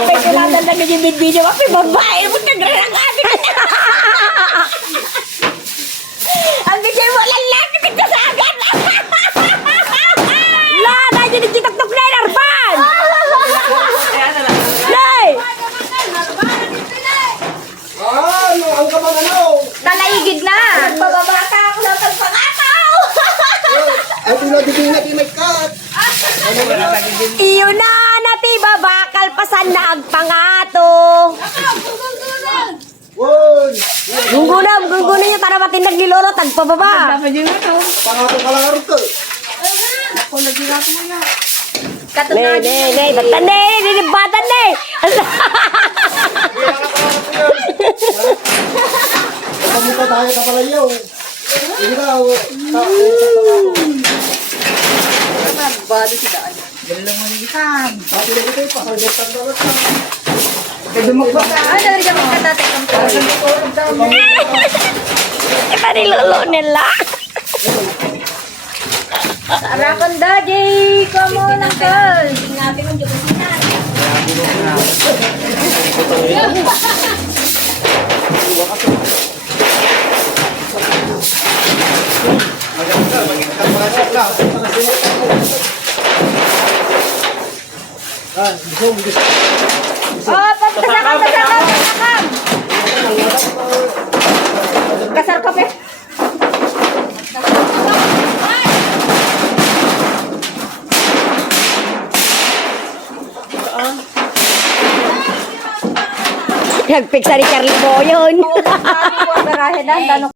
Apay tinatan na ganyan yung video. Apay babae mo nagrarang ate ka na. Ang bigay mo lalaki nagkasagan. La, dahil yung nagtitok-tok na yung arpan. Lay! Ang kamang ano? Talaigid na. Pagbabata ako ng pagpangataw. Ay, pinagiging may cut. Iyo na natiba bakal pasan na agpangato. Woy! Gunggunam niya para matindag ni Lolo tagpababa. Pangato ka lang arito. Nay, batan nay, batan nay. Kamuka tayo ka pala yaw. Hindi daw. Bali si Daan. Dalang manihan. Pati na kita ipasagatan daw. Ay, dari ka magkatatek ang Ito ni Lolo nila. Harapan da, Jay. Come on, uncle. Ngabi mo juga sinan. Oh, pasakam. Kasar ka pe. Nagpiksa ni Charlie po yun. Barahe dan,